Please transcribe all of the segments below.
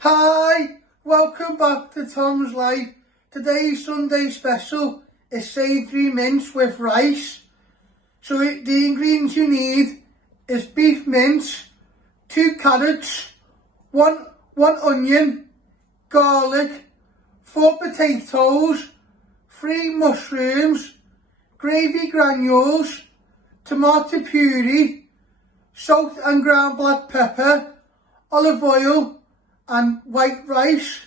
Hi, welcome back to Tom's Life. Today's Sunday special is savoury mince with rice. So the ingredients you need is beef mince, 2 carrots, one onion, garlic, 4 potatoes, 3 mushrooms, gravy granules, tomato puree, salt and ground black pepper, olive oil and white rice.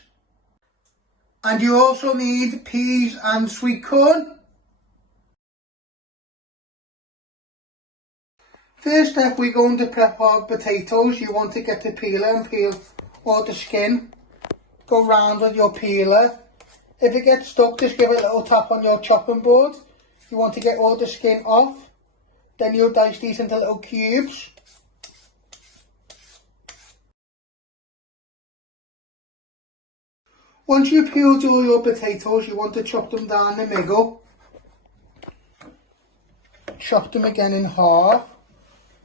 And you also need peas and sweet corn. First step, we're going to prep our potatoes. You want to get the peeler and peel all the skin. Go round with your peeler. If it gets stuck, just give it a little tap on your chopping board. You want to get all the skin off. Then you'll dice these into little cubes. Once you've peeled all your potatoes, you want to chop them down the middle. Chop them again in half.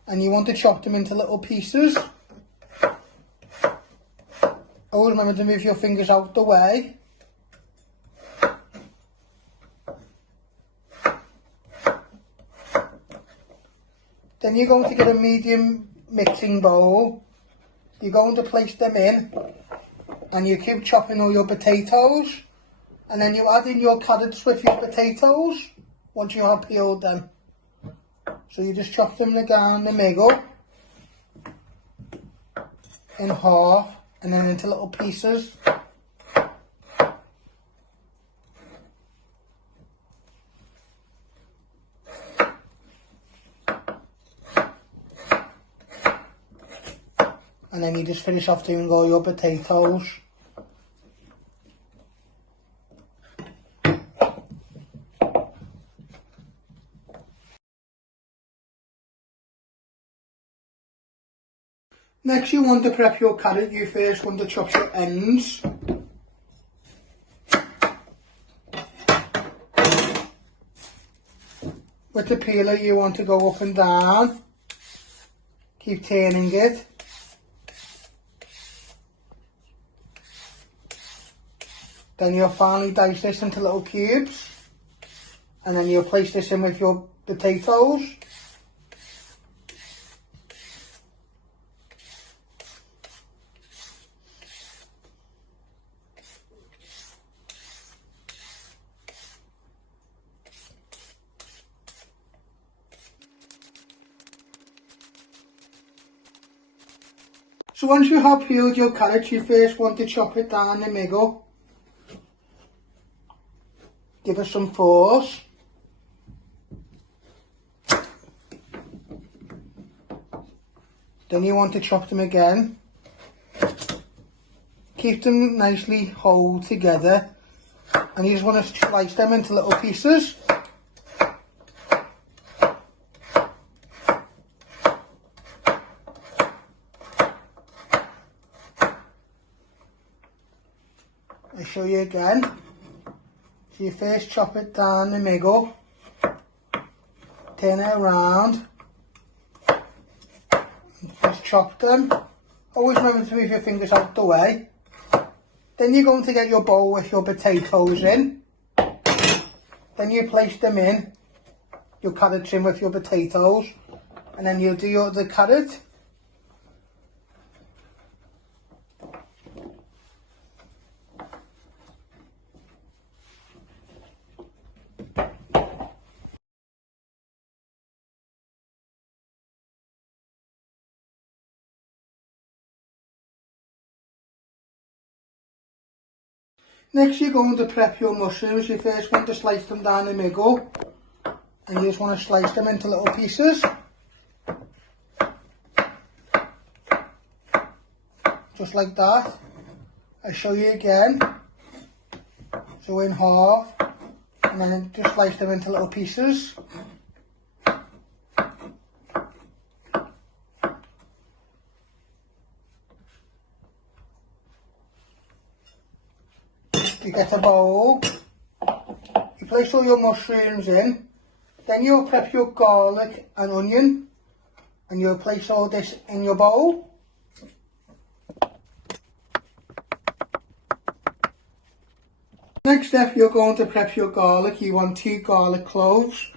And you want to chop them into little pieces. Always remember to move your fingers out the way. Then you're going to get a medium mixing bowl. You're going to place them in. And you keep chopping all your potatoes. And then you add in your carrots with your potatoes once you have peeled them. So you just chop them down the middle in half and then into little pieces. And then you just finish off doing all your potatoes. Next, you want to prep your carrot. You first want to chop your ends. With the peeler, you want to go up and down. Keep turning it. Then you'll finally dice this into little cubes. And then you'll place this in with your potatoes. So once you have peeled your carrot, you first want to chop it down the middle. Give it some force. Then you want to chop them again. Keep them nicely whole together. And you just want to slice them into little pieces. I'll show you again. So you first chop it down the middle, turn it around, and just chop them. Always remember to move your fingers out the way. Then you're going to get your bowl with your potatoes in. Then you place them in, your carrots in with your potatoes, and then you'll do your other carrot. Next, you're going to prep your mushrooms. You first want to slice them down the middle, and you just want to slice them into little pieces. Just like that. I'll show you again. So in half, and then just slice them into little pieces. You get a bowl, you place all your mushrooms in, then you'll prep your garlic and onion, and you'll place all this in your bowl. Next step, you're going to prep your garlic. You want 2 garlic cloves.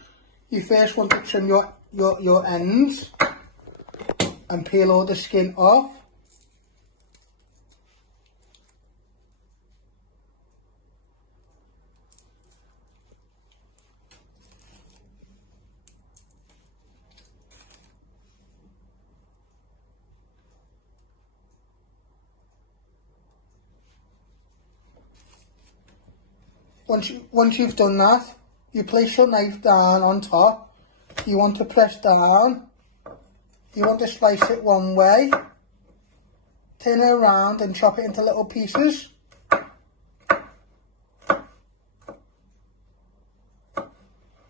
You first want to trim your ends and peel all the skin off. Once you've done that, you place your knife down on top. You want to press down. You want to slice it one way. Turn it around and chop it into little pieces.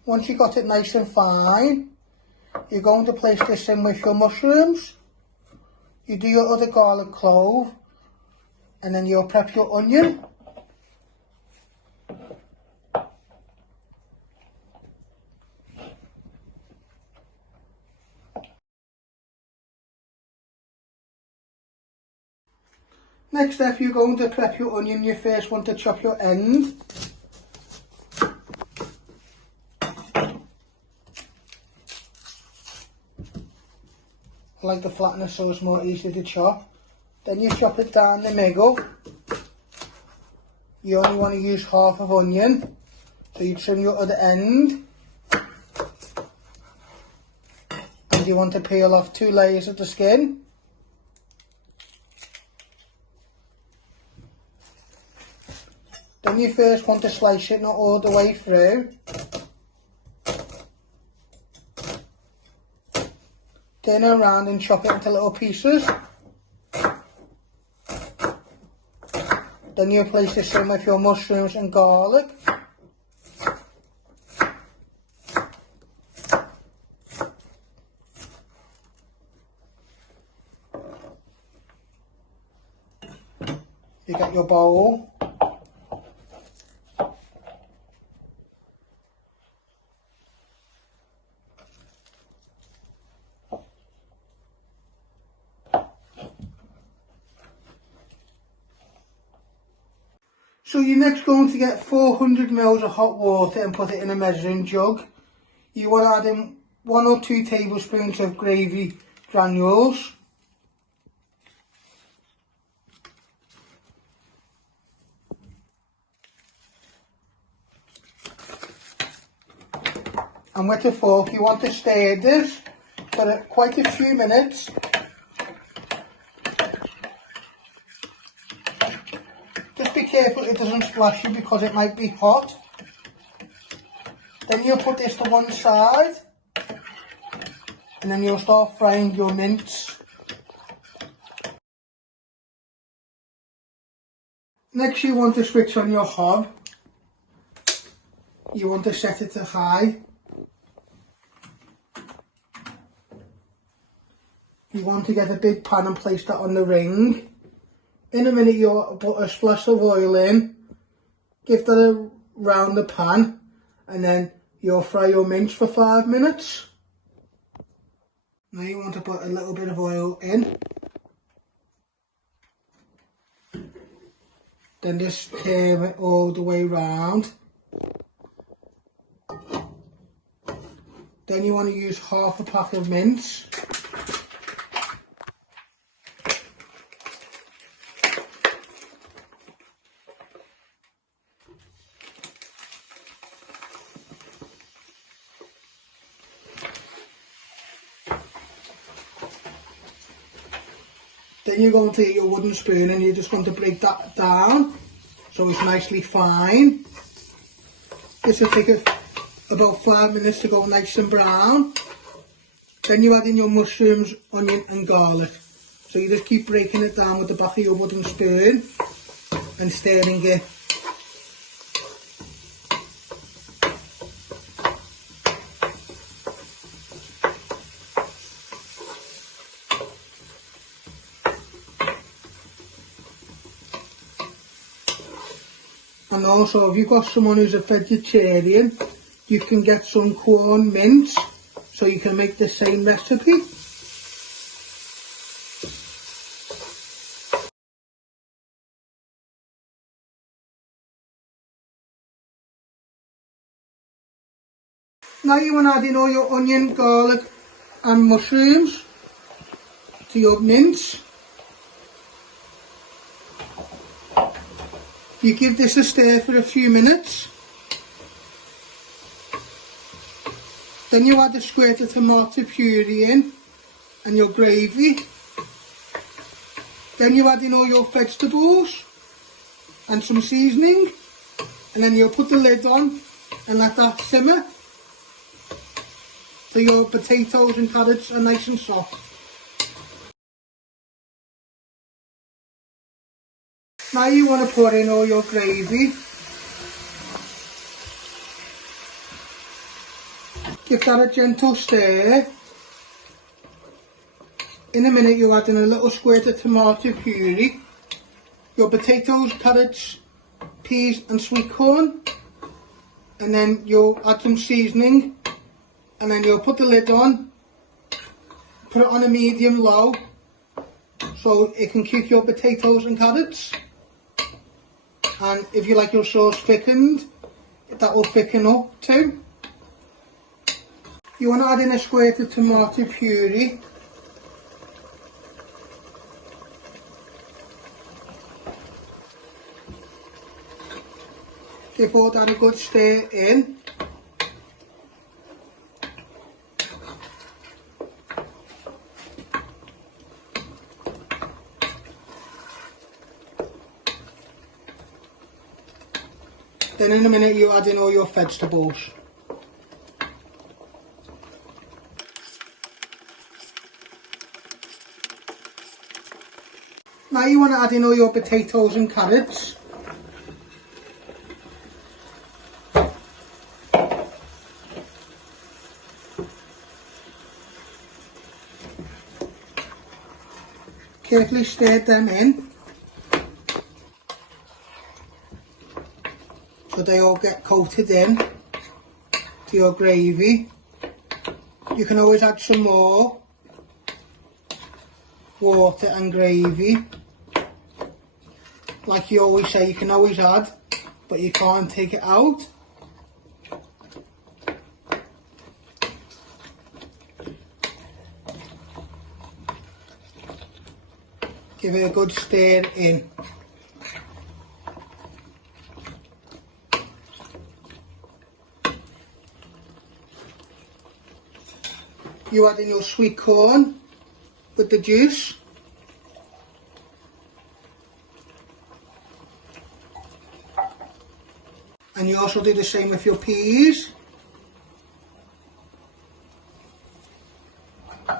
Once you've got it nice and fine, you're going to place this in with your mushrooms. You do your other garlic clove, and then you'll prep your onion. Next step, you're going to prep your onion. You first want to chop your end. I like the flatness so it's more easy to chop. Then you chop it down the middle. You only want to use half of onion, so you trim your other end. And you want to peel off 2 layers of the skin. Then you first want to slice it not all the way through. Turn it around and chop it into little pieces. Then you place this in with your mushrooms and garlic. You get your bowl. So you're next going to get 400 ml of hot water and put it in a measuring jug. You want to add in 1 or 2 tablespoons of gravy granules. And with a fork you want to stir this for quite a few minutes. Just be careful it doesn't splash you because it might be hot. Then you'll put this to one side and then you'll start frying your mince. Next you want to switch on your hob. You want to set it to high. You want to get a big pan and place that on the ring. In a minute you'll put a splash of oil in, give that around the pan, and then you'll fry your mince for 5 minutes. Now you want to put a little bit of oil in. Then just turn it all the way round. Then you want to use half a pack of mince. Then you're going to take your wooden spoon and you're just going to break that down so it's nicely fine. This will take about 5 minutes to go nice and brown. Then you add in your mushrooms, onion and garlic. So you just keep breaking it down with the back of your wooden spoon and stirring it. And also, if you've got someone who's a vegetarian, you can get some corn mince, so you can make the same recipe. Now you want to add in all your onion, garlic and mushrooms to your mince. You give this a stir for a few minutes. Then you add a squirt of tomato puree in and your gravy. Then you add in all your vegetables and some seasoning, and then you'll put the lid on and let that simmer till your potatoes and carrots are nice and soft. Now you want to pour in all your gravy. Give that a gentle stir. In a minute you'll add in a little squirt of tomato puree, your potatoes, carrots, peas and sweet corn, and then you'll add some seasoning, and then you'll put the lid on, put it on a medium low so it can cook your potatoes and carrots. And if you like your sauce thickened, that will thicken up too. You want to add in a squirt of tomato puree. Give all that a good stir in. Then in a minute you add in all your vegetables. Now you want to add in all your potatoes and carrots. Carefully stir them in so they all get coated in to your gravy. You can always add some more water and gravy. Like you always say, you can always add, but you can't take it out. Give it a good stir in. You add in your sweet corn with the juice. And you also do the same with your peas.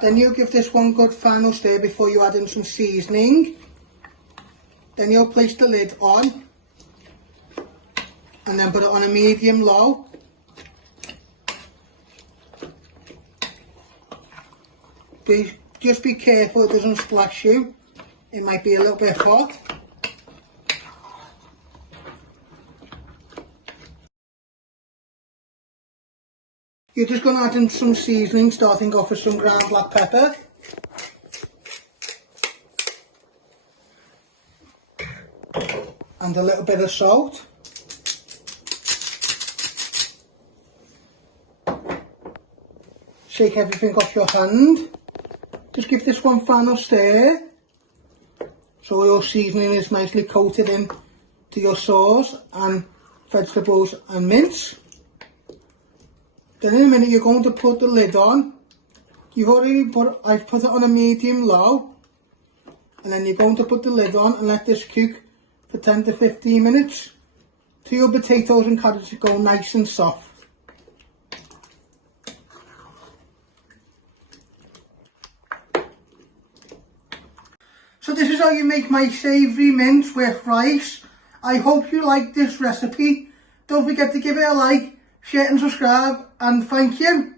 Then you'll give this one good final stir before you add in some seasoning. Then you'll place the lid on and then put it on a medium low. Just be careful it doesn't splash you. It might be a little bit hot. You're just going to add in some seasoning, starting off with some ground black pepper. And a little bit of salt. Shake everything off your hand. Just give this one final stir so your seasoning is nicely coated in to your sauce and vegetables and mince. Then in a minute you're going to put the lid on. I've put it on a medium low, and then you're going to put the lid on and let this cook for 10 to 15 minutes till your potatoes and carrots go nice and soft. So this is how you make my savoury mince with rice. I hope you like this recipe. Don't forget to give it a like, share and subscribe, and thank you.